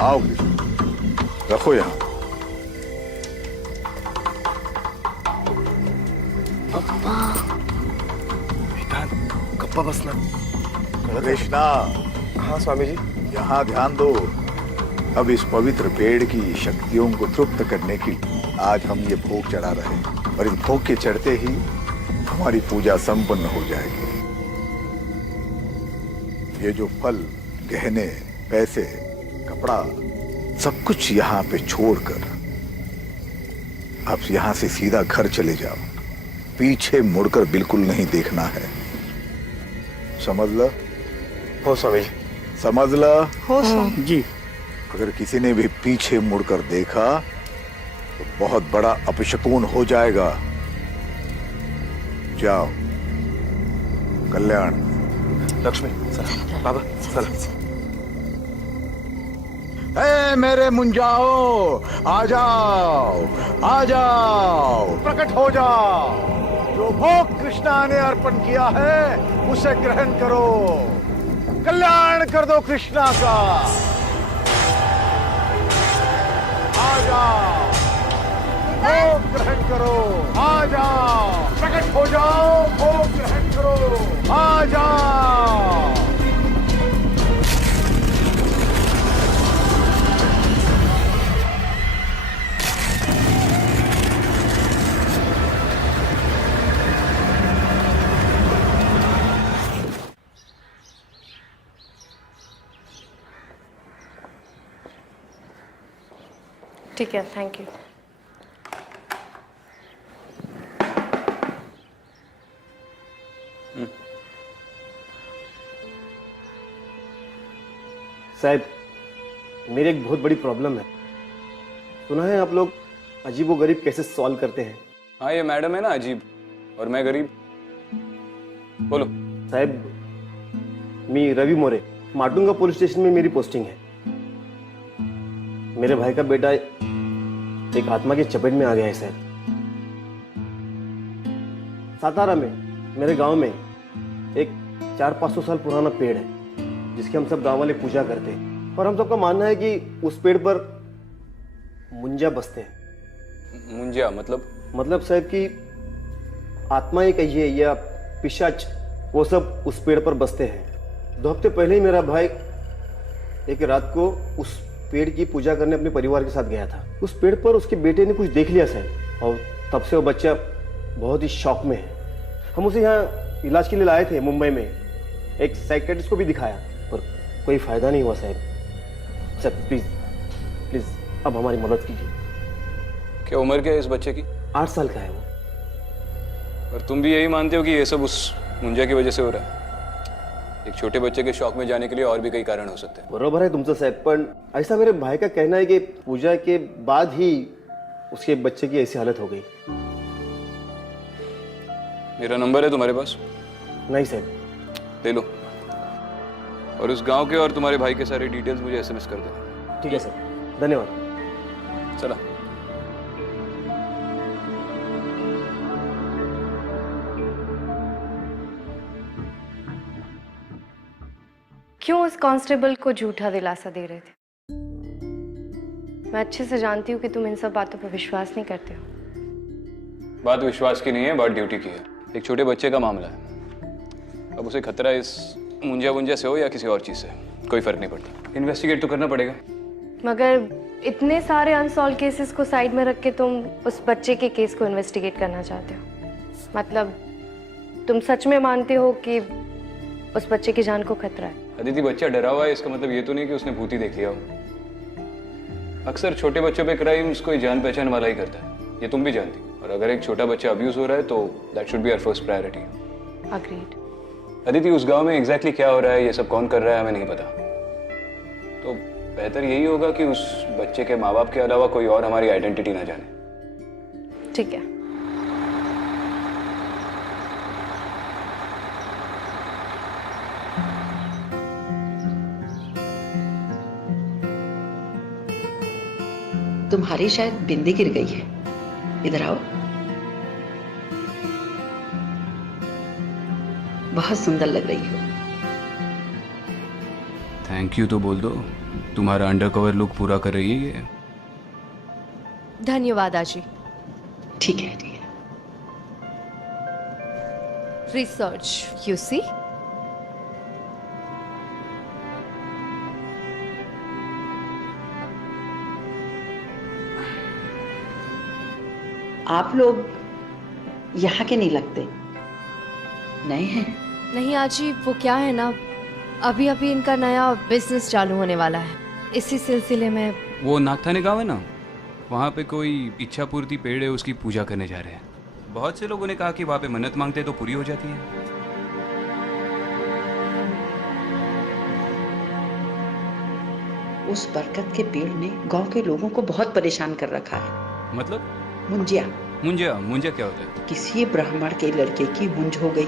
आओ कृष्ण, रखो यहाँ। गप्पा बसना। कृष्णा, हाँ स्वामी जी। यहाँ ध्यान दो। अब इस पवित्र पेड़ की शक्तियों को तृप्त करने की आज हम ये भोग चढ़ा रहे हैं, और इस भोग के चढ़ते ही हमारी पूजा संपन्न हो जाएगी। ये जो फल, गहने, पैसे, कपड़ा, सब कुछ यहाँ पे छोड़कर आप यहाँ से सीधा घर चले जाओ। पीछे मुड़कर बिल्कुल नहीं देखना है, समझ लो? हो स्वामी जी। समझ लो? हो स्वामी जी। अगर किसी ने भी पीछे मुड़कर देखा तो बहुत बड़ा अपशकुन हो जाएगा। जाओ। कल्याण। लक्ष्मी चला। बाबा चला। ए मेरे मुंजाओ, आ जाओ, आ जाओ, प्रकट हो जाओ। जो भोग कृष्णा ने अर्पण किया है उसे ग्रहण करो। कल्याण कर दो कृष्णा का। आ जाओ, भोग ग्रहण करो। आ जाओ, प्रकट हो जाओ, भोग ग्रहण करो। आ जाओ। ठीक है, थैंक यू। साहब, मेरी एक बहुत बड़ी प्रॉब्लम है। सुना है आप लोग अजीबो गरीब कैसे सॉल्व करते हैं। हाँ, ये मैडम है ना अजीब, और मैं गरीब। बोलो। साहब, मी रवि मोरे, माटुंगा पुलिस स्टेशन में मेरी पोस्टिंग है। मेरे भाई का बेटा एक आत्मा की चपेट में आ गया है साहब। सातारा में मेरे गांव में एक 400-500 साल पुराना पेड़ है जिसके हम सब गांव वाले पूजा करते हैं, और हम सबका मानना है कि उस पेड़ पर मुंजा बसते हैं। मुंजिया मतलब साहब कि आत्माएं कहिए या पिशाच, वो सब उस पेड़ पर बसते हैं। 2 हफ्ते पहले ही मेरा भाई एक रात को उस पेड़ की पूजा करने अपने परिवार के साथ गया था। उस पेड़ पर उसके बेटे ने कुछ देख लिया साहब, और तब से वो बच्चा बहुत ही शौक में है। हम उसे यहाँ इलाज के लिए लाए थे मुंबई में, एक साइकियाट्रिस्ट को भी दिखाया, पर कोई फायदा नहीं हुआ साहब। सर प्लीज प्लीज अब हमारी मदद कीजिए। क्या उम्र क्या है इस बच्चे की? 8 साल का है वो। और तुम भी यही मानते हो कि ये सब उस मुंजिया की वजह से हो रहा है? एक छोटे बच्चे के शौक में जाने के लिए और भी कई कारण हो सकते हैं। बरोबर है तुमसे साहब, पर ऐसा मेरे भाई का कहना है कि पूजा के बाद ही उसके बच्चे की ऐसी हालत हो गई। मेरा नंबर है तुम्हारे पास? नहीं साहब। ले लो, और उस गांव के और तुम्हारे भाई के सारे डिटेल्स मुझे एसएमएस कर दो। ठीक है सर, धन्यवाद। चला। क्यों उस कांस्टेबल को झूठा दिलासा दे रहे थे? मैं अच्छे से जानती हूँ कि तुम इन सब बातों पर विश्वास नहीं करते हो। बात विश्वास की नहीं है, बात ड्यूटी की है। एक छोटे बच्चे का मामला है। अब उसे खतरा इस मुंजिया से हो या किसी और चीज से, कोई फर्क नहीं पड़ता। इन्वेस्टिगेट तो करना पड़ेगा। मगर इतने सारे अनसॉल्व केसेस को साइड में रख के तुम उस बच्चे के केस को इन्वेस्टिगेट करना चाहते हो? मतलब तुम सच में मानते हो कि उस बच्चे की जान को खतरा है? अदिति, बच्चा डरा हुआ है, इसका मतलब ये तो नहीं कि उसने भूत ही देख लिया हो। अक्सर छोटे बच्चों पे क्राइम्स कोई जान पहचान वाला ही करता है, ये तुम भी जानती हो। और अगर एक छोटा बच्चा अब्यूज हो रहा है तो that should be our first priority. Agreed. Aditi, उस गांव में एग्जैक्टली क्या हो रहा है, ये सब कौन कर रहा है, हमें नहीं पता। तो बेहतर यही होगा कि उस बच्चे के माँ बाप के अलावा कोई और हमारी आइडेंटिटी ना जाने। ठीक है। तुम्हारी शायद बिंदी गिर गई है, इधर आओ। बहुत सुंदर लग रही हो। थैंक यू तो बोल दो। तुम्हारा अंडरकवर लुक पूरा कर रही है ये। धन्यवाद आजी। ठीक है, ठीक है। Research you see. आप लोग यहाँ के नहीं लगते, नए हैं। नहीं आजी, वो क्या है ना, अभी अभी इनका नया बिजनेस चालू होने वाला है, इसी सिलसिले में। वो नागथाने गाँव है ना, वहाँ पे कोई इच्छा पूर्ति पेड़ है, उसकी पूजा करने जा रहे हैं। बहुत से लोगों ने कहा कि वहाँ पे मन्नत मांगते तो पूरी हो जाती है। उस बरगद के पेड़ ने गांव के लोगों को बहुत परेशान कर रखा है। मतलब? मुंजिया। मुंजिया क्या होता है? किसी ब्राह्मण के लड़के की मुंज हो गई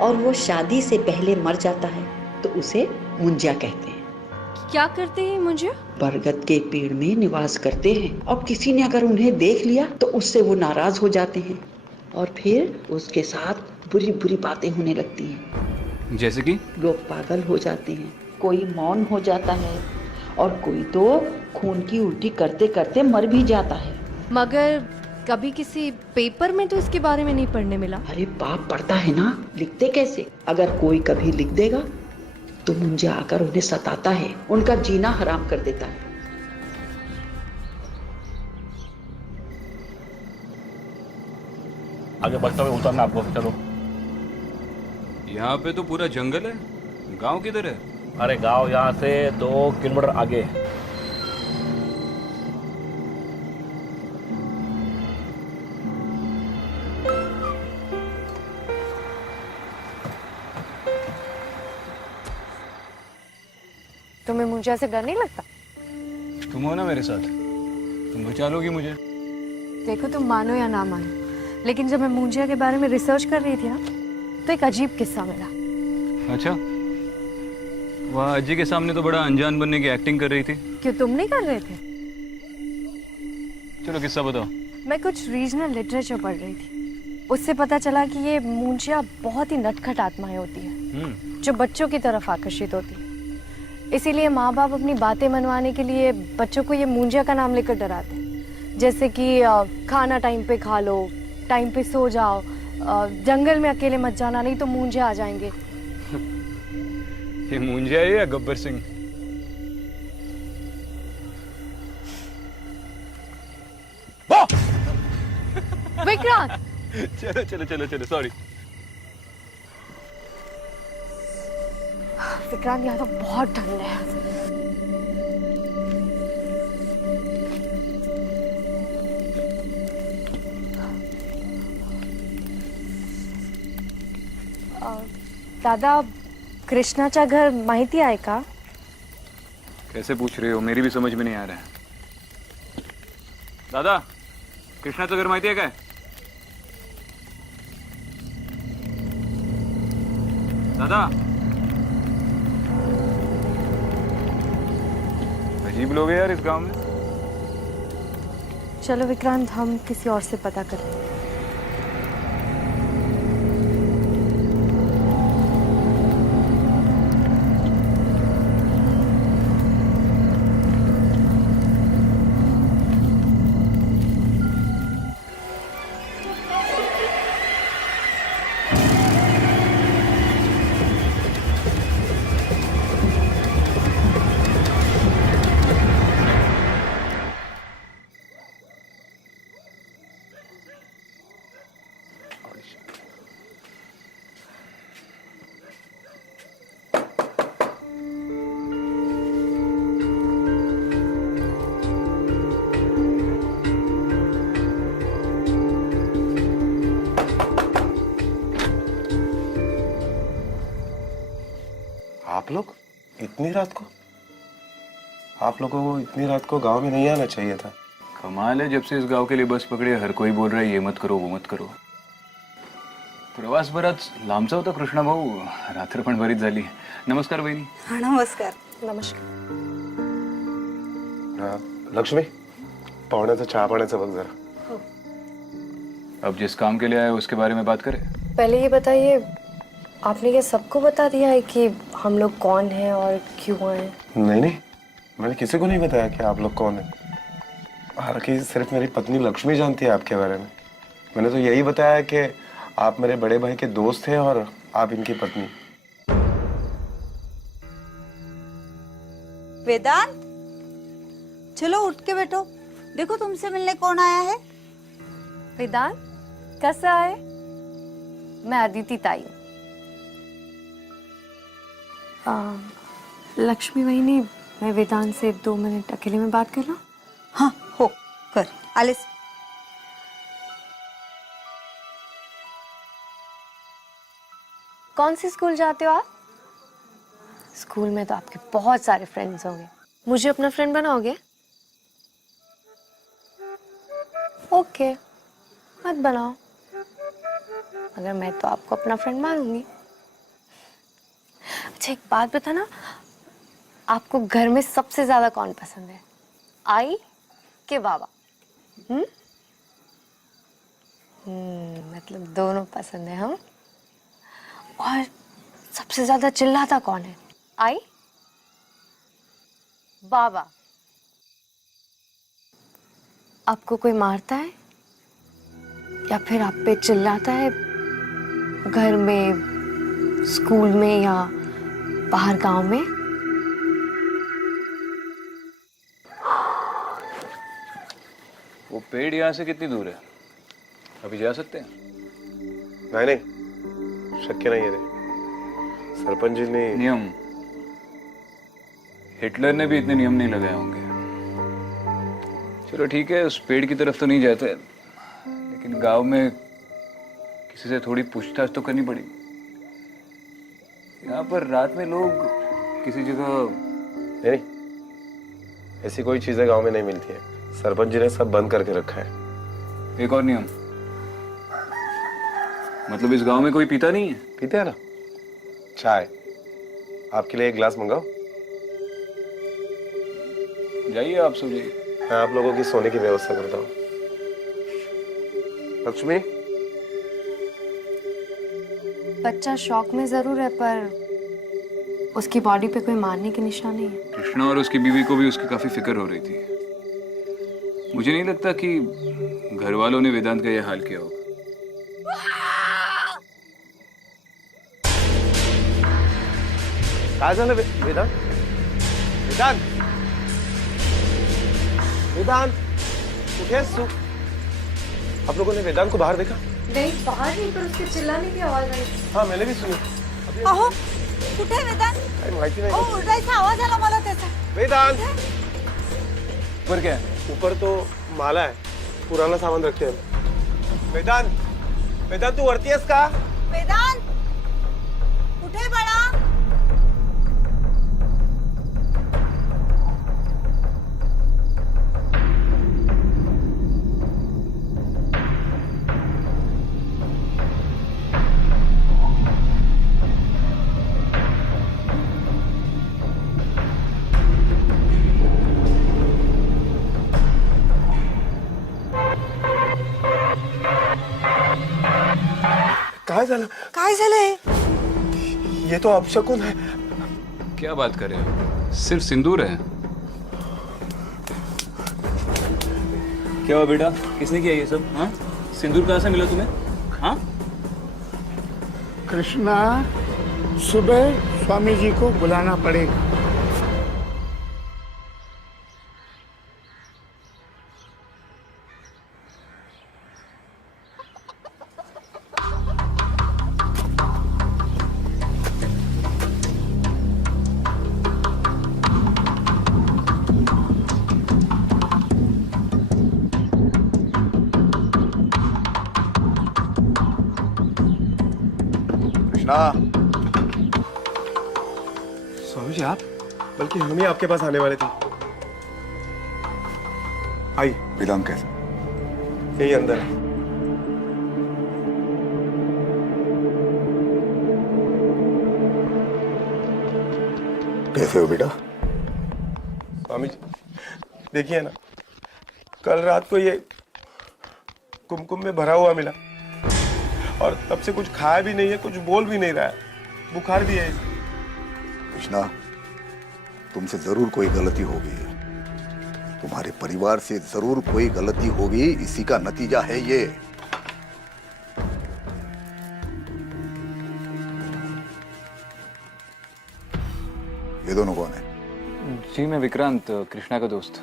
और वो शादी से पहले मर जाता है तो उसे मुंजिया कहते हैं। क्या करते हैं मुझे? बरगद के पेड़ में निवास करते हैं और किसी ने अगर उन्हें देख लिया तो उससे वो नाराज हो जाते हैं और फिर उसके साथ बुरी बुरी बातें होने लगती हैं। जैसे कि? लोग पागल हो जाते हैं, कोई मौन हो जाता है और कोई तो खून की उल्टी करते करते मर भी जाता है। मगर कभी किसी पेपर में तो इसके बारे में नहीं पढ़ने मिला। अरे बाप पढ़ता है ना, लिखते कैसे? अगर कोई कभी लिख देगा तो मुंजिया आकर उन्हें सताता है, उनका जीना हराम कर देता है। आगे बस में उतरना आपको, चलो। यहाँ पे तो पूरा जंगल है, गांव किधर है? अरे गांव यहाँ से 2 किलोमीटर आगे। तुम्हें मुंजिया से डर नहीं लगता? तुम हो ना मेरे साथ, तुम बचा लोगी मुझे। देखो, तुम मानो या ना मानो, लेकिन जब मैं मुंजिया के बारे में रिसर्च कर रही थी ना, तो एक अजीब किस्सा मिला। अच्छा, वह अज्जी के सामने तो बड़ा अनजान बनने की एक्टिंग कर रही थी। क्यों, तुम नहीं कर रहे थे? चलो किस्सा बताओ। मैं कुछ रीजनल लिटरेचर पढ़ रही थी, उससे पता चला कि ये मुंजिया बहुत ही नटखट आत्माएं होती है जो बच्चों की तरफ आकर्षित होती है। इसीलिए माँ बाप अपनी बातें मनवाने के लिए बच्चों को ये मुंजिया का नाम लेकर डराते हैं, जैसे कि खाना टाइम पे खा लो, टाइम पे सो जाओ, जंगल में अकेले मत जाना नहीं तो मुंजिया आ जाएंगे। ये मुंजिया है या गब्बर सिंह? विक्रांत! चलो चलो चलो चलो, सॉरी। विक्रांत, यहाँ तो बहुत ठंड है। दादा, कृष्णाचा घर माहिती आहे का? कैसे पूछ रहे हो, मेरी भी समझ में नहीं आ रहा है। दादा, कृष्णाचं घर माहिती आहे काय? दादा, अजीब लोग हैं यार इस गांव में। चलो विक्रांत, हम किसी और से पता करते हैं। आप लोग इतनी रात को? आप लोगों को इतनी रात को गांव में नहीं आना चाहिए था। कमाल है, जब से इस गांव के लिए बस पकड़ी हर कोई बोल रहा है ये मत करो वो मत करो। प्रवास बराच लांबचा होता कृष्णा भाऊ, रात्र पण बरीच झाली। नमस्कार बहिणी। हाँ नमस्कार। नमस्कार। लक्ष्मी, पाहुण्याचं चहा पाण्याचं बघ जरा। अब जिस काम के लिए आए उसके बारे में बात करें। पहले ये बताइए, आपने क्या सबको बता दिया है कि हम लोग कौन हैं और क्यों आए? नहीं नहीं, मैंने किसी को नहीं बताया कि आप लोग कौन है। हालांकि सिर्फ मेरी पत्नी लक्ष्मी जानती है आपके बारे में। मैंने तो यही बताया कि आप मेरे बड़े भाई के दोस्त हैं और आप इनकी पत्नी। वेदांत, चलो उठ के बैठो। देखो तुमसे मिलने कौन आया है। वेदांत कैसा है? मैं अदिति ताई हूँ। लक्ष्मी वहिनी, मैं वेदांत से 2 मिनट अकेले में बात कर लूं? हाँ हो कर आलिस। कौन सी स्कूल जाते हो आप? स्कूल में तो आपके बहुत सारे फ्रेंड्स होंगे, मुझे अपना फ्रेंड बनाओगे? ओके, मत बनाओ, मगर मैं तो आपको अपना फ्रेंड मानूंगी। अच्छा एक बात बताना, आपको घर में सबसे ज्यादा कौन पसंद है, आई के बाबा? मतलब दोनों पसंद है हम। और सबसे ज्यादा चिल्लाता कौन है, आई बाबा? आपको कोई मारता है या फिर आप पे चिल्लाता है घर में, स्कूल में या बाहर गांव में? वो पेड़ यहाँ से कितनी दूर है? अभी जा सकते हैं? नहीं, शक्य नहीं है रे। सरपंच जी ने नियम, हिटलर ने भी इतने नियम नहीं लगाए होंगे। चलो ठीक है, उस पेड़ की तरफ तो नहीं जाते, लेकिन गांव में किसी से थोड़ी पूछताछ तो करनी पड़ेगी। यहाँ पर रात में लोग किसी जगह नहीं, ऐसी कोई चीजें गांव में नहीं मिलती है। सरपंच जी ने सब बंद करके रखा है। एक और नियम, मतलब इस गांव में कोई पीता नहीं है? पीते हैं ना चाय। आपके लिए एक गिलास मंगाओ? जाइए, आप सो जाइए। मैं आप लोगों की सोने की व्यवस्था करता हूँ। लक्ष्मी, बच्चा शौक में जरूर है, पर उसकी बॉडी पे कोई मारने के निशान नहीं है। कृष्णा और उसकी बीवी को भी उसकी काफी फिक्र हो रही थी। मुझे नहीं लगता कि घर वालों ने वेदांत का यह हाल किया होगा। काय झालं वेदांत? वेदांत, वेदांत कुठे आहेस तू? आप लोगों ने वेदांत को बाहर देखा? नहीं, बाहर नहीं, पर उसके चिल्लाने की आवाज आई। हाँ, मैंने भी सुनी। अहो कुठे आहे वेदांत? काही माहिती नाही। अहो ओरडायचा आवाज आला मला त्याचा। वेदांत, ऊपर क्या है? ऊपर तो माला है, पुराना सामान रखते हैं। वेदांत, वेदांत तू वरती आहेस का? वेदांत कुठे आहे बाळा? काय झालं? काय झालंय? ये तो अपशकुन है। क्या बात कर रहे हो? सिर्फ सिंदूर है। क्या हुआ बेटा, किसने किया ये सब? हाँ, सिंदूर कहाँ से मिला तुम्हें? हाँ, कृष्णा, सुबह स्वामी जी को बुलाना पड़ेगा। कृष्णा, स्वामी जी आप, बल्कि हम ही आपके पास आने वाले थे। आई, वेदांत कैसे? यही अंदर है। कैसे हो बेटा? स्वामी जी देखिए ना, कल रात को ये कुमकुम में भरा हुआ मिला और तब से कुछ खाया भी नहीं है, कुछ बोल भी नहीं रहा है, बुखार भी है इसे। कृष्णा, तुमसे जरूर कोई गलती होगी, तुम्हारे परिवार से जरूर कोई गलती होगी, इसी का नतीजा है ये। ये दोनों कौन है? जी मैं विक्रांत, कृष्णा का दोस्त,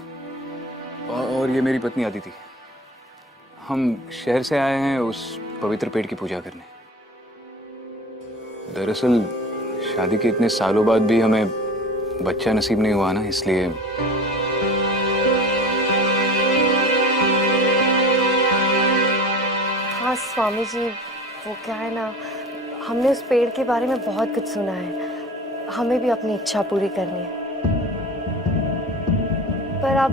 और ये मेरी पत्नी आदिति। हम शहर से आए हैं उस पवित्र पेड़ की पूजा करने। दरअसल शादी के इतने सालों बाद भी हमें बच्चा नसीब नहीं हुआ ना, इसलिए। हाँ स्वामी जी, वो क्या है ना, हमने उस पेड़ के बारे में बहुत कुछ सुना है, हमें भी अपनी इच्छा पूरी करनी है। पर आप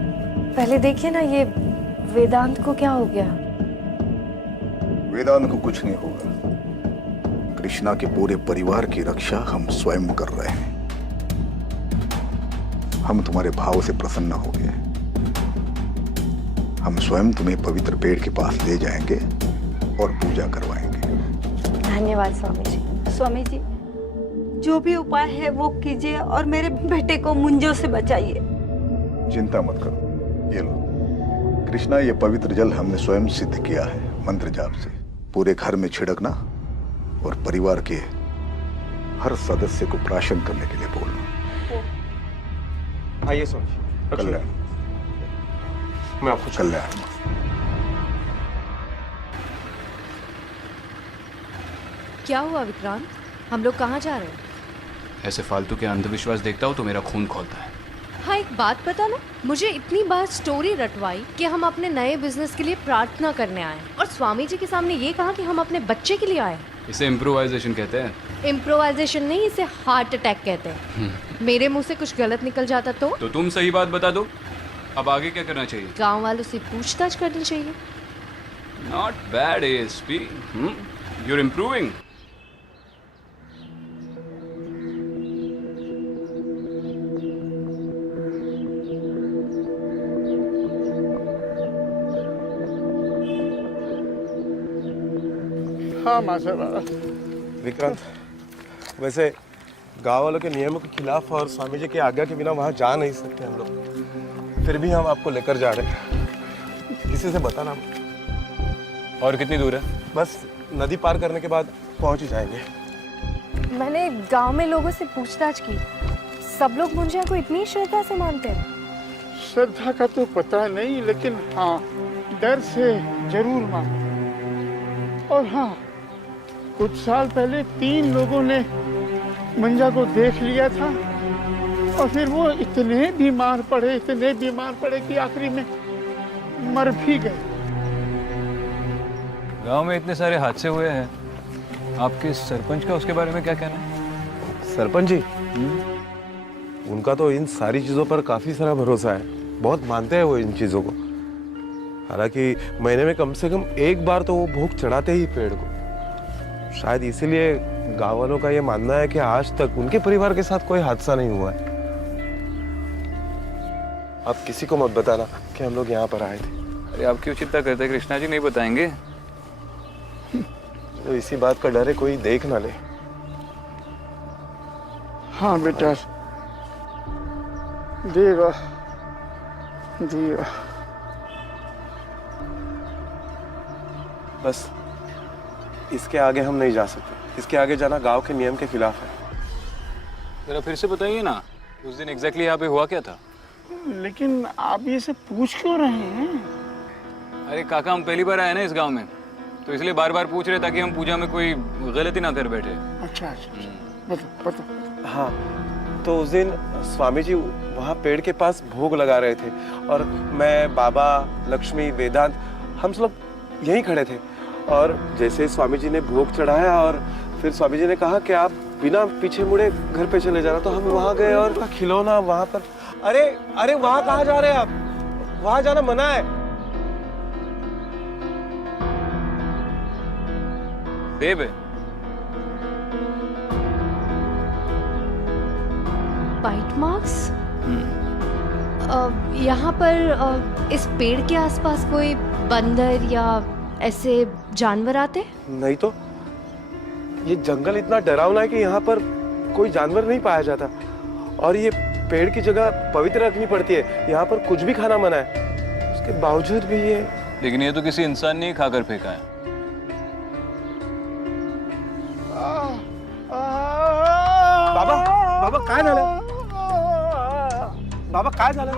पहले देखिए ना, ये वेदांत को क्या हो गया? वेदांत को कुछ नहीं होगा। कृष्णा के पूरे परिवार की रक्षा हम स्वयं कर रहे हैं। हम तुम्हारे भाव से प्रसन्न हो गए। हम स्वयं तुम्हें पवित्र पेड़ के पास ले जाएंगे और पूजा करवाएंगे। धन्यवाद स्वामी जी। स्वामी जी, जो भी उपाय है वो कीजिए और मेरे बेटे को मुंजों से बचाइए। चिंता मत करो, ये लो। कृष्णा, ये पवित्र जल हमने स्वयं सिद्ध किया है मंत्र जाप से। पूरे घर में छिड़कना और परिवार के हर सदस्य को प्राशन करने के लिए बोलना। आइए स्वामी। कल्याण, मैं आपको कल्याण। क्या हुआ विक्रांत, हम लोग कहाँ जा रहे हैं? ऐसे फालतू के अंधविश्वास देखता हूँ तो मेरा खून खौलता है। हाँ एक बात पता ना, मुझे इतनी बार स्टोरी रटवाई कि हम अपने नए बिजनेस के लिए प्रार्थना करने आए और स्वामी जी के सामने ये कहा कि हम अपने बच्चे के लिए आए। इसे इम्प्रोवाइजेशन कहते हैं। इम्प्रोवाइजेशन नहीं, इसे हार्ट अटैक कहते हैं। मेरे मुंह से कुछ गलत निकल जाता तो तुम सही बात बता दो। अब आगे क्या करना चाहिए? गांव वालों से पूछताछ करनी चाहिए। Not bad ASP, you're improving. हाँ माशाल्लाह। विक्रांत, वैसे गांव वालों के नियमों के खिलाफ और स्वामी जी की आज्ञा के बिना वहां जा नहीं सकते हम लोग, फिर भी हम आपको लेकर जा रहे हैं। किसी से बताना। और कितनी दूर है? बस नदी पार करने के बाद पहुंच ही जाएंगे। मैंने गांव में लोगों से पूछताछ की, सब लोग मुंजिया को इतनी श्रद्धा से मानते हैं। श्रद्धा का तो पता नहीं, लेकिन हाँ डर से जरूर मानो। और हाँ, कुछ साल पहले 3 लोगों ने मंजा को देख लिया था और फिर वो इतने बीमार पड़े कि आखिरी में मर भी गए। गांव में इतने सारे हादसे हुए हैं, आपके सरपंच का उसके बारे में क्या कहना है? सरपंच जी, उनका तो इन सारी चीजों पर काफी सारा भरोसा है, बहुत मानते हैं वो इन चीजों को। हालांकि महीने में कम से कम एक बार तो वो भोग चढ़ाते ही पेड़ को। शायद इसीलिए गांव वालों का ये मानना है कि आज तक उनके परिवार के साथ कोई हादसा नहीं हुआ है। आप किसी को मत बताना कि हम लोग यहाँ पर आए थे। अरे आप क्यों चिंता करते हैं, कृष्णा जी नहीं बताएंगे। तो इसी बात का डर है कोई देख ना ले। हाँ बेटा, देवा देवा। बस इसके आगे हम नहीं जा सकते। इसके आगे जाना गांव के नियम के खिलाफ है। जरा फिर से बताइए ना, उस दिन एग्जैक्टली यहाँ पे हुआ क्या था? लेकिन आप ये सब पूछ क्यों रहे हैं? अरे काका, हम पहली बार आए ना इस गांव में, तो इसलिए बार बार पूछ रहे ताकि हम पूजा में कोई गलती ना कर बैठे। अच्छा अच्छा, बताओ। हाँ, तो उस दिन स्वामी जी वहाँ पेड़ के पास भोग लगा रहे थे और मैं, बाबा, लक्ष्मी, वेदांत, हम सब लोग यहीं खड़े थे। और जैसे ही स्वामी जी ने भोग चढ़ाया और फिर स्वामी जी ने कहा कि आप बिना पीछे मुड़े घर पे चले जाना, तो हम वहाँ गए और खिलौना वहाँ पर। अरे अरे, वहाँ कहाँ जा रहे हैं आप? वहाँ जाना मना है। देव है। Bite marks? यहाँ पर इस पेड़ के आसपास कोई बंदर या ऐसे जानवर आते? नहीं तो, ये जंगल इतना डरावना है कि यहाँ पर कोई जानवर नहीं पाया जाता। और ये पेड़ की जगह पवित्र रखनी पड़ती है, यहाँ पर कुछ भी खाना मना है, उसके बावजूद भी ये। लेकिन ये तो किसी इंसान ने ही खाकर फेंका है। बाबा, बाबा काय झालं? बाबा काय झालं?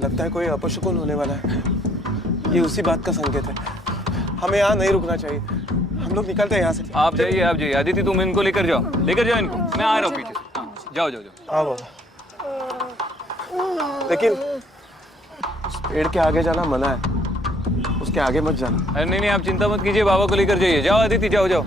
लगता है कोई अपशकुन होने वाला है। ये उसी बात का संकेत है। हमें यहाँ नहीं रुकना चाहिए। हम लोग निकलते हैं यहाँ से। आप जाइए आदिति, तुम इनको लेकर जाओ इनको। मैं आ रहा हूँ पीछे से। हाँ, जाओ। हाँ बाबा, लेकिन उस पेड़ के आगे जाना मना है, उसके आगे मत जाना। अरे नहीं, आप चिंता मत कीजिए, बाबा को लेकर जाइए। जाओ आदिति, जाओ।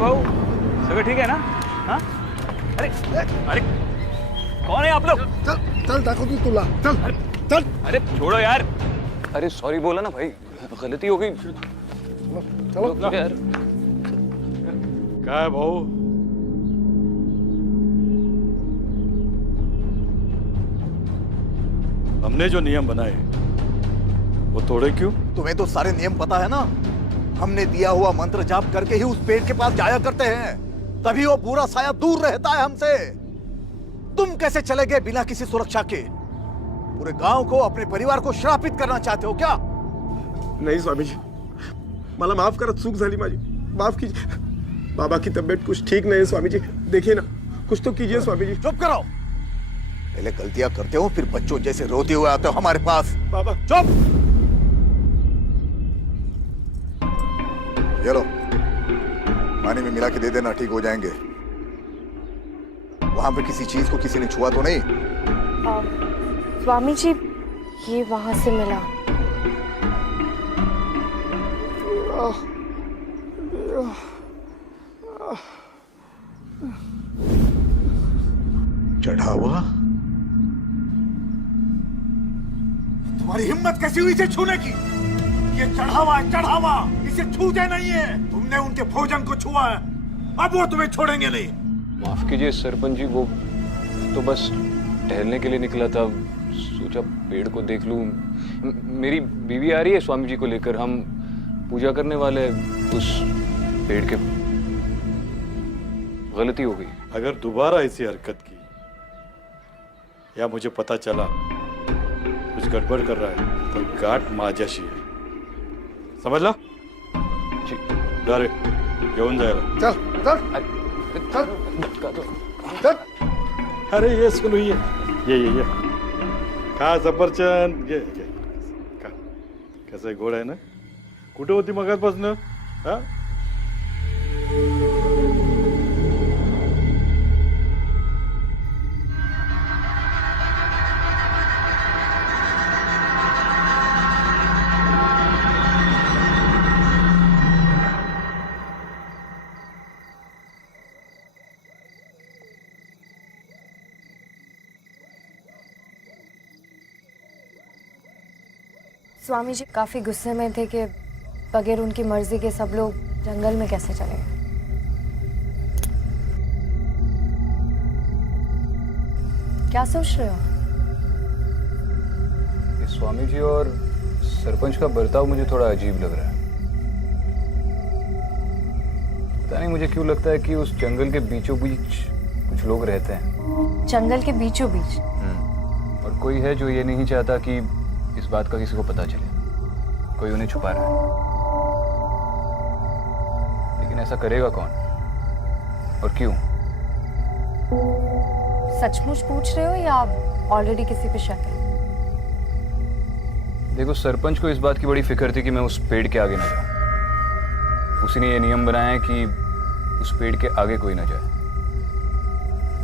भाऊ, सगळं ठीक आहे ना? हाँ? अरे कौन है आप लोग? चल दाखवतो तुला, चल। अरे छोड़ो यार। अरे सॉरी बोला ना भाई, गलती हो गई। चलो यार। काय भाऊ, हमने जो नियम बनाए वो तोड़े क्यों? तुम्हें तो सारे नियम पता है ना। हमने दिया हुआ मंत्र जाप करके ही उस पेड़ के पास जाया करते हैं, तभी वो बुरा साया दूर रहता है हमसे। तुम कैसे चले गए बिना किसी सुरक्षा के? पूरे गांव को, अपने परिवार को श्रापित करना चाहते हो क्या? नहीं स्वामी जी, मला माफ करा, चूक झाली माझी, माफ कीजिए। बाबा की तबीयत कुछ ठीक नहीं है स्वामी जी, देखिए ना, कुछ तो कीजिए स्वामी जी। चुप करो। पहले गलतियां करते हो, फिर बच्चों जैसे रोते हुए आते हो हमारे पास। बाबा चुप। ये लो, पानी में मिला के दे देना, ठीक हो जाएंगे। वहां पे किसी चीज को किसी ने छुआ तो नहीं? स्वामी जी, ये वहां से मिला। चढ़ावा? तुम्हारी हिम्मत कैसी हुई इसे छूने की? ये चढ़ावा है, चढ़ावा। इसे छूते नहीं है। तुमने उनके भोजन को छुआ है, अब वो तुम्हें छोड़ेंगे नहीं। माफ कीजिए सरपंच जी, वो तो बस टहलने के लिए निकला था, सोचा पेड़ को देख लूं। मेरी बीवी आ रही है स्वामी जी को लेकर, हम पूजा करने वाले उस पेड़ के। गलती हो गई। अगर दोबारा ऐसी हरकत की या मुझे पता चला कुछ गड़बड़ कर रहा है तो गाठ माझ्याशी है, समझला? जी। जा रे, घेऊन जायला। चल। अरे ये सुनो, ये खा सफरचंद, ये खा। कसं गोड आहे ना? कुठे होती मगाचपासून? हा? स्वामी जी काफी गुस्से में थे कि बगैर उनकी मर्जी के सब लोग जंगल में कैसे चले गए। क्या सोच रहे हो? ये स्वामी जी और सरपंच का बर्ताव मुझे थोड़ा अजीब लग रहा है। पता नहीं मुझे क्यों लगता है कि उस जंगल के बीचों बीच कुछ लोग रहते हैं। जंगल के बीचों बीच? और कोई है जो ये नहीं चाहता कि इस बात का किसी को पता चले, कोई उन्हें छुपा रहा है। लेकिन ऐसा करेगा कौन और क्यों? सचमुच पूछ रहे हो या ऑलरेडी किसी पे शक है? देखो, सरपंच को इस बात की बड़ी फिक्र थी कि मैं उस पेड़ के आगे ना जाऊं। उसी ने ये नियम बनाया है कि उस पेड़ के आगे कोई ना जाए,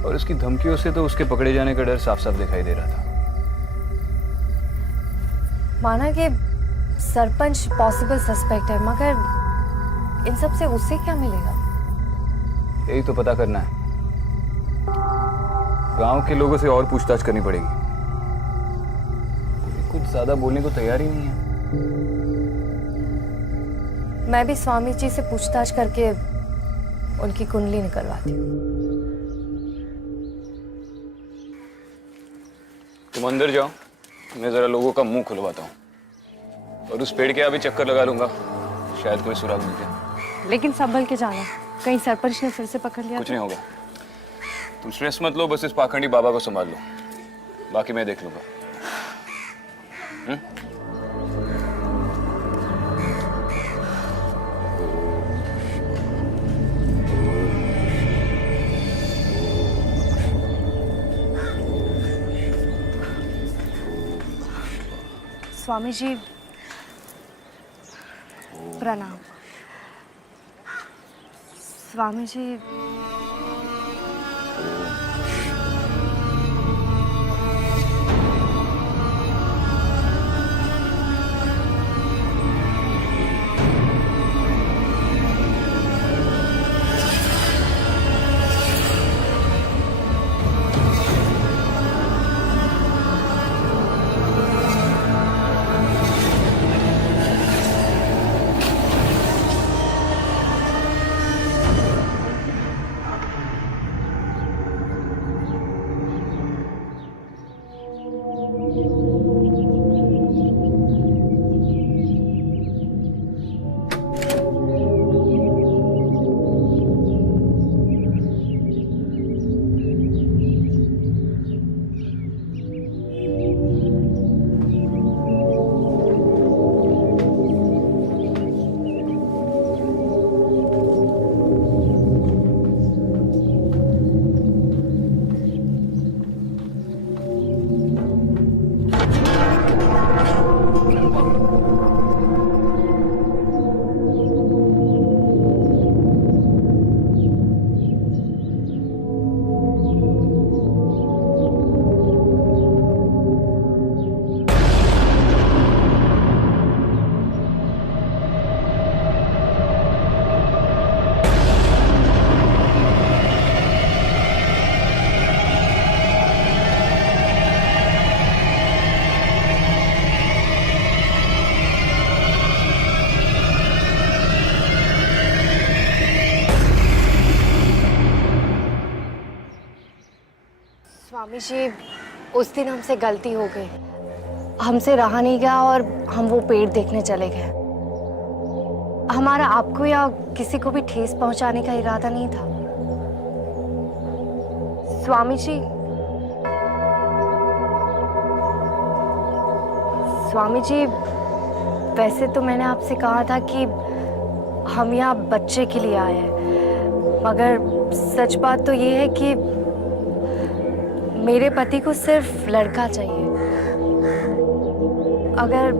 और उसकी धमकियों से तो उसके पकड़े जाने का डर साफ साफ दिखाई दे रहा था। माना कि सरपंच पॉसिबल सस्पेक्ट है, मगर इन सब से उससे क्या मिलेगा? यही तो पता करना है। गांव के लोगों से और पूछताछ करनी पड़ेगी। कोई कुछ ज्यादा बोलने को तैयार ही नहीं है। मैं भी स्वामी जी से पूछताछ करके उनकी कुंडली निकलवाती हूँ। तुम अंदर जाओ, मैं जरा लोगों का मुंह खुलवाता हूँ, और उस पेड़ के अभी चक्कर लगा लूंगा, शायद कोई सुराग मिल जाए। लेकिन संभल के जाना, कहीं सरपंच ने फिर से पकड़ लिया। कुछ नहीं होगा, तुम स्ट्रेस मत लो, बस इस पाखंडी बाबा को संभाल लो, बाकी मैं देख लूंगा। स्वामी जी प्रणाम। स्वामी जी स्वामी जी, उस दिन हमसे गलती हो गई, हमसे रहा नहीं गया और हम वो पेड़ देखने चले गए। हमारा आपको या किसी को भी ठेस पहुंचाने का इरादा नहीं था। स्वामी जी, स्वामी जी, वैसे तो मैंने आपसे कहा था कि हम यहाँ बच्चे के लिए आए हैं, मगर सच बात तो ये है कि मेरे पति को सिर्फ लड़का चाहिए। अगर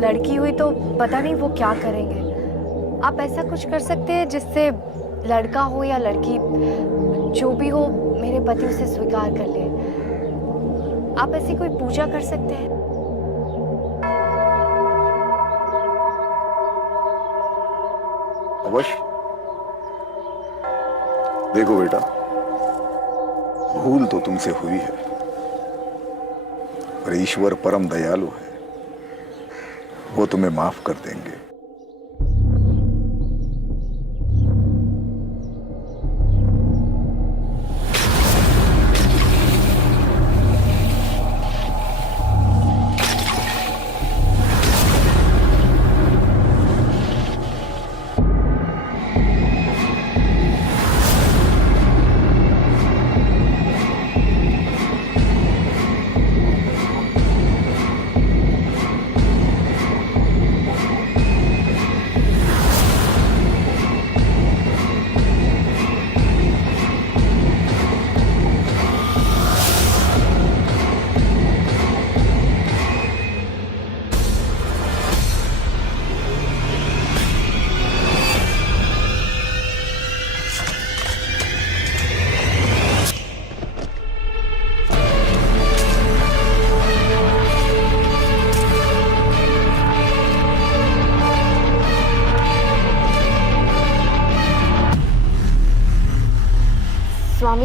लड़की हुई तो पता नहीं वो क्या करेंगे। आप ऐसा कुछ कर सकते हैं जिससे लड़का हो या लड़की, जो भी हो, मेरे पति उसे स्वीकार कर ले। आप ऐसी कोई पूजा कर सकते हैं? अवश्य। देखो बेटा, भूल तो तुमसे हुई है, पर ईश्वर परम दयालु है, वो तुम्हें माफ कर देंगे।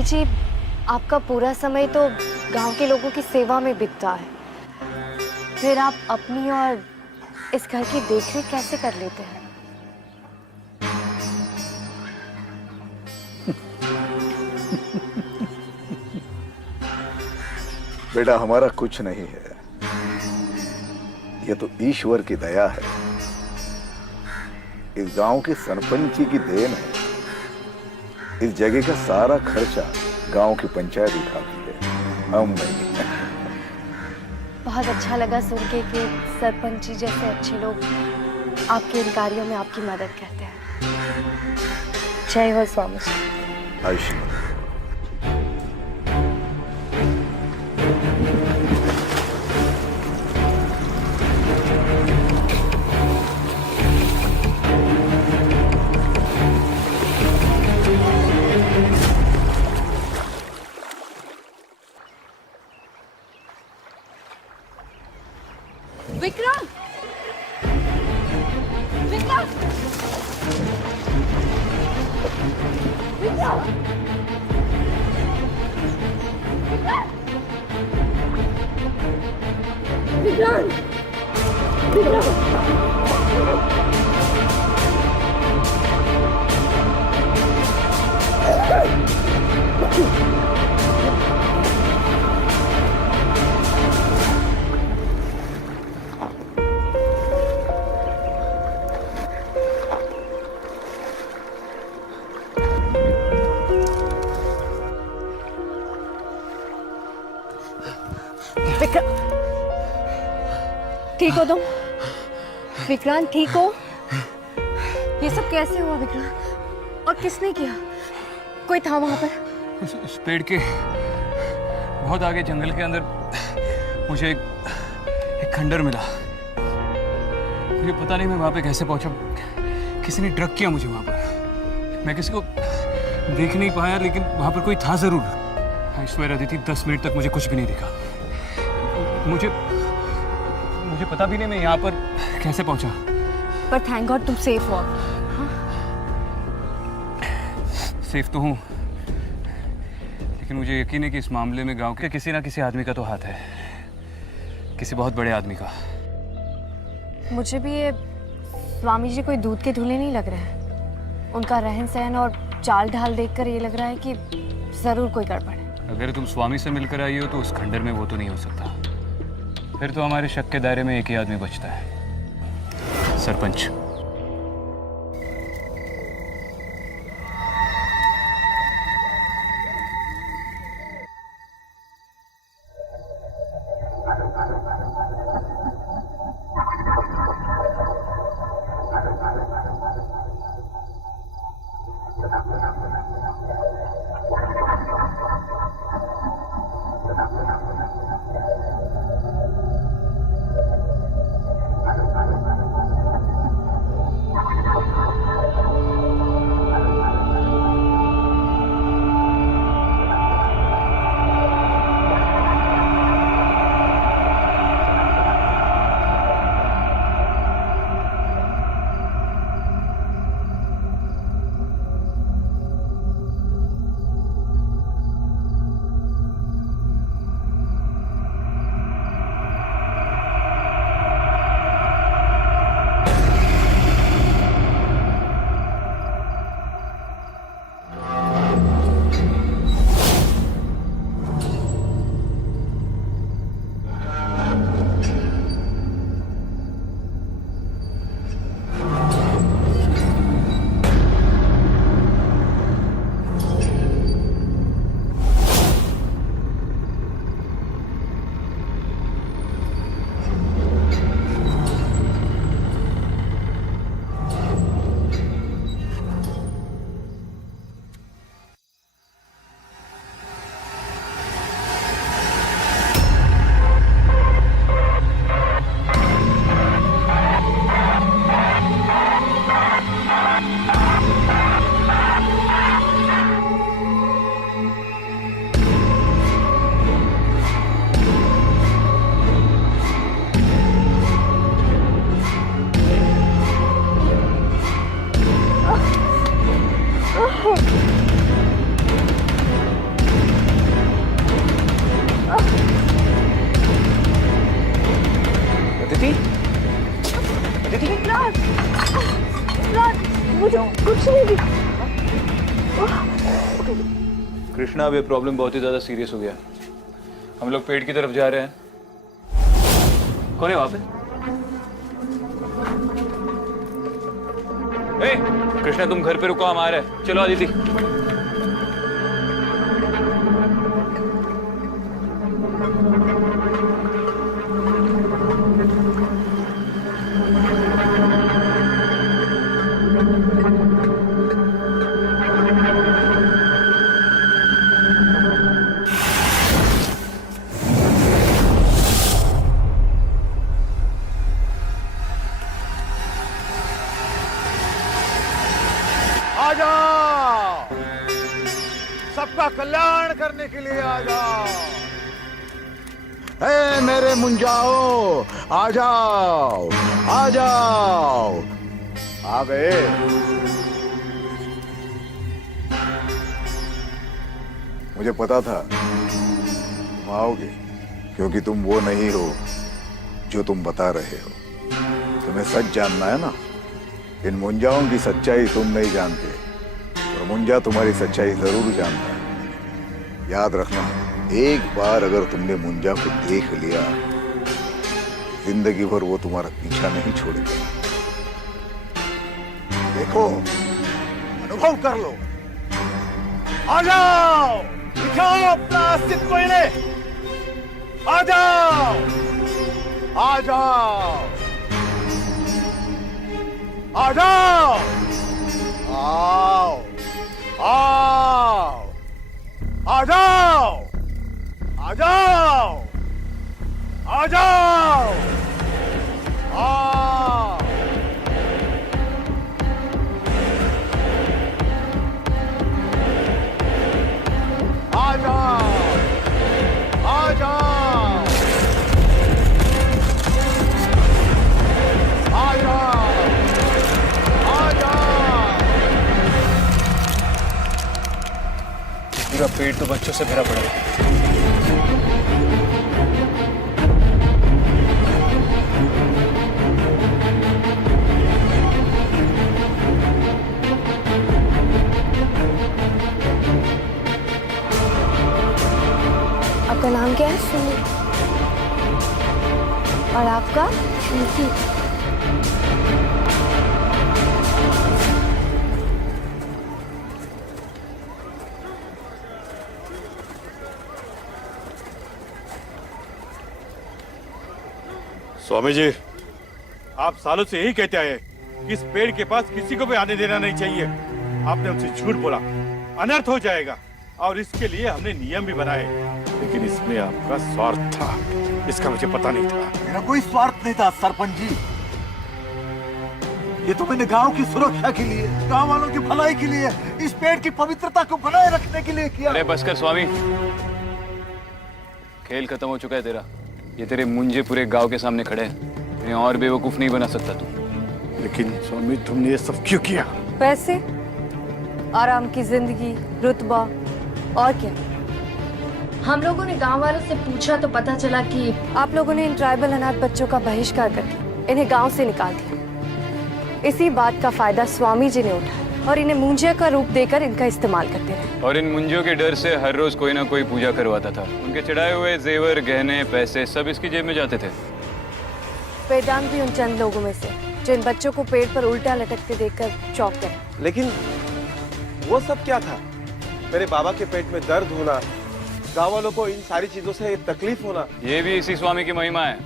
स्वामी जी, आपका पूरा समय तो गांव के लोगों की सेवा में बीतता है, फिर आप अपनी और इस घर की देखरेख कैसे कर लेते हैं? बेटा, हमारा कुछ नहीं है, यह तो ईश्वर की दया है। इस गांव के सरपंच जी की देन है। इस जगह का सारा खर्चा गांव की पंचायत उठाती है, हम नहीं। बहुत अच्छा लगा सुन के कि सरपंच जी जैसे अच्छे लोग आपके इन कार्यों में आपकी मदद करते हैं। जय हो स्वामी जी। आयुष्मान। विक्रम, विक्रम, विक्रम, विक्रम, ठीक हो तुम? विक्रांत ठीक हो? ये सब कैसे हुआ विक्रांत? और किसने किया? कोई था वहां पर? उस पेड़ के बहुत आगे जंगल के अंदर मुझे एक खंडर मिला। मुझे पता नहीं मैं वहां पे कैसे पहुंचा। किसी ने ड्रग किया मुझे वहां पर। मैं किसी को देख नहीं पाया, लेकिन वहां पर कोई था जरूर। आई स्वेयर अदिति, 10 मिनट तक मुझे कुछ भी नहीं दिखा। मुझे पता भी नहीं मैं यहाँ पर कैसे पहुंचा। पर थैंक गॉड तुम सेफ हो। सेफ तो हूँ, लेकिन मुझे यकीन है कि इस मामले में गांव के किसी ना किसी आदमी का तो हाथ है, किसी बहुत बड़े आदमी का। मुझे भी ये स्वामी जी कोई दूध के धुले नहीं लग रहे हैं। उनका रहन सहन और चाल ढाल देखकर ये लग रहा है कि जरूर कोई गड़बड़ है। अगर तुम स्वामी से मिलकर आई हो तो उस खंडर में वो तो नहीं हो सकता। फिर तो हमारे शक के दायरे में एक ही आदमी बचता है, सरपंच। दीदी विक्रांत, विक्रांत, मुझे कुछ नहीं दिखा। कृष्णा, अब ये प्रॉब्लम बहुत ही ज्यादा सीरियस हो गया। हम लोग पेड़ की तरफ जा रहे हैं। कौन है वहां पे? ए, कृष्णा तुम घर पे रुको, हम आ रहे हैं। चलो आदिति। आ जाओ, सबका कल्याण करने के लिए आ जाओ। हे मेरे मुंजाओ, आ जाओ, आ जाओ। आ गए। मुझे पता था तुम आओगे, क्योंकि तुम वो नहीं हो जो तुम बता रहे हो। तुम्हें सच जानना है ना। इन मुंजाओं की सच्चाई तुम नहीं जानते, और मुंजा तुम्हारी सच्चाई जरूर जानता है। याद रखना, एक बार अगर तुमने मुंजा को देख लिया, जिंदगी भर वो तुम्हारा पीछा नहीं छोड़ेगा। देखो, अनुभव कर लो। आ जाओ, दिखाओ अपना अस्तित्व इन्हें। आ जाओ, आ जाओ, आ जाओ, आओ, आओ, आ जाओ, आ जाओ, आ जाओ, आओ। आ जाओ, आ जाओ, आ जाओ, आ जाओ। पूरा पेट तो बच्चों से भरा पड़ा है। आपका नाम क्या है? सुनी। और आपका? श्रुति। स्वामी जी, आप सालों से यही कहते आए कि इस पेड़ के पास किसी को भी आने देना नहीं चाहिए। आपने उनसे झूठ बोला, अनर्थ हो जाएगा, और इसके लिए हमने नियम भी बनाए। लेकिन इसमें आपका स्वार्थ था, इसका मुझे पता नहीं था। मेरा कोई स्वार्थ नहीं था सरपंच जी। ये तो मैंने गांव की सुरक्षा के लिए, गांव वालों की भलाई के लिए, इस पेड़ की पवित्रता को बनाए रखने के लिए किया। अरे बस कर स्वामी, खेल खत्म हो चुका है तेरा। ये तेरे मुंजे पूरे गांव के सामने खड़े हैं। इन्हें और बेवकूफ नहीं बना सकता तू। लेकिन स्वामी, तुमने ये सब क्यों किया? पैसे, आराम की जिंदगी, रुतबा, और क्या? हम लोगों ने गांव वालों से पूछा तो पता चला कि आप लोगों ने इन ट्राइबल अनाथ बच्चों का बहिष्कार करके इन्हें गांव से निकाल दिया। इसी बात का फायदा स्वामी जी ने उठाया और इन्हें मुंजिया का रूप देकर इनका इस्तेमाल करते रहे। और इन मुंजियों के डर से हर रोज कोई ना कोई पूजा करवाता था। उनके चढ़ाए हुए जेवर, गहने, पैसे सब इसकी जेब में जाते थे। वेदांत भी उन चंद लोगों में से जो इन बच्चों को पेड़ पर उल्टा लटकते देखकर चौंक गए। लेकिन वो सब क्या था? मेरे बाबा के पेट में दर्द होना, गाँव वालों को इन सारी चीजों से तकलीफ होना, ये भी इसी स्वामी की महिमा है।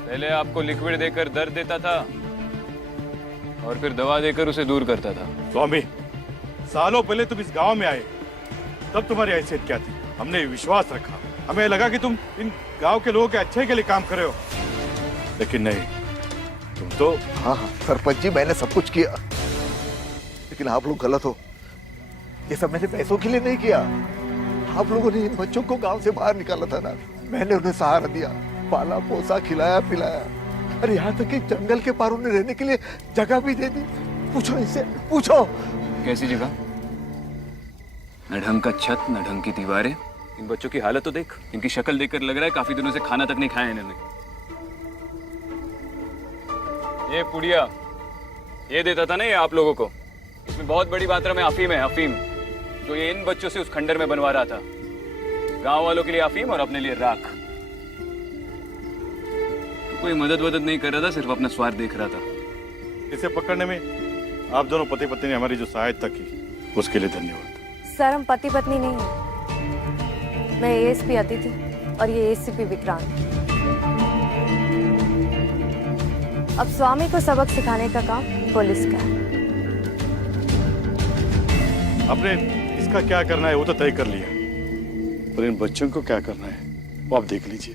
पहले आपको लिक्विड देकर दर्द देता था और फिर दवा देकर उसे दूर करता था। स्वामी, सालों पहले तुम इस गांव में आए, तब तुम्हारी हैसियत क्या थी? हमने विश्वास रखा, हमें लगा कि तुम इन गांव के लोगों के अच्छे के लिए काम कर रहे हो, लेकिन नहीं, तुम तो। हाँ हाँ सरपंच जी, मैंने सब कुछ किया, लेकिन आप लोग गलत हो। ये सब मैंने पैसों के लिए नहीं किया। आप लोगों ने इन बच्चों को गांव से बाहर निकाला था ना, मैंने उन्हें सहारा दिया, पाला पोसा, खिलाया पिलाया, और यहाँ तक कि जंगल के पार उन्हें रहने के लिए जगह भी दे दी। पूछो इनसे, पूछो। कैसी जगह? न ढंग का छत, न ढंग की दीवारें। इन बच्चों की हालत तो देख। इनकी शक्ल देखकर लग रहा है काफी दिनों से खाना तक नहीं खाया इन्होंने। ये पुड़िया ये देता था ना ये आप लोगों को, इसमें बहुत बड़ी मात्रा में अफीम है, अफीम, जो ये इन बच्चों से उस खंडर में बनवा रहा था। गांव वालों के लिए अफीम और अपने लिए राख। कोई मदद वदद नहीं कर रहा था, सिर्फ अपना स्वार्थ देख रहा था। इसे पकड़ने में आप दोनों पति पत्नी ने हमारी जो सहायता की उसके लिए धन्यवाद। सर हम पति पत्नी नहीं हैं। मैं एएसपी अदिति और ये एसीपी विक्रांत। अब स्वामी को सबक सिखाने का काम पुलिस का है। आपने इसका क्या करना है वो तो तय कर लिया, पर इन बच्चों को क्या करना है वो आप देख लीजिए।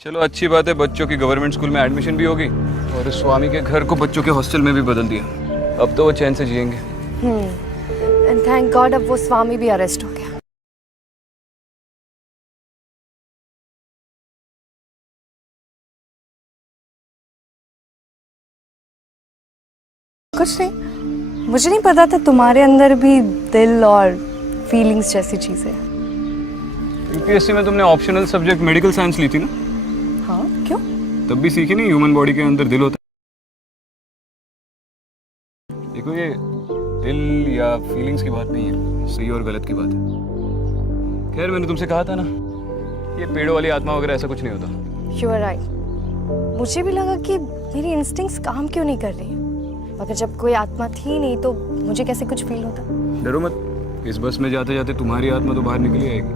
चलो अच्छी बात है, बच्चों की गवर्नमेंट स्कूल में एडमिशन भी होगी और इस स्वामी के घर को बच्चों के हॉस्टल में भी बदल दिया। अब तो वो चैन से जिएंगे। एंड थैंक गॉड अब वो स्वामी भी अरेस्ट हो गया। कुछ नहीं, मुझे नहीं पता था तुम्हारे अंदर भी दिल और फीलिंग्स जैसी चीजें। यूपीएससी में तुमने ऑप्शनल सब्जेक्ट मेडिकल साइंस ली थी ना? हाँ क्यों? तब भी सीखी नहीं ह्यूमन बॉडी के अंदर दिल होता है। देखो ये दिल या फीलिंग्स की बात नहीं है, सही और गलत की बात है। खैर मैंने तुमसे कहा था ना, ये पेड़ों वाली आत्मा वगैरह ऐसा कुछ नहीं होता। You are right. मुझे भी लगा कि मेरी इंस्टिंक्ट्स काम क्यों नहीं कर रही, मगर जब कोई आत्मा थी नहीं तो मुझे कैसे कुछ फील होता। डरो मत, इस बस में जाते जाते तुम्हारी आत्मा तो बाहर निकली आएगी।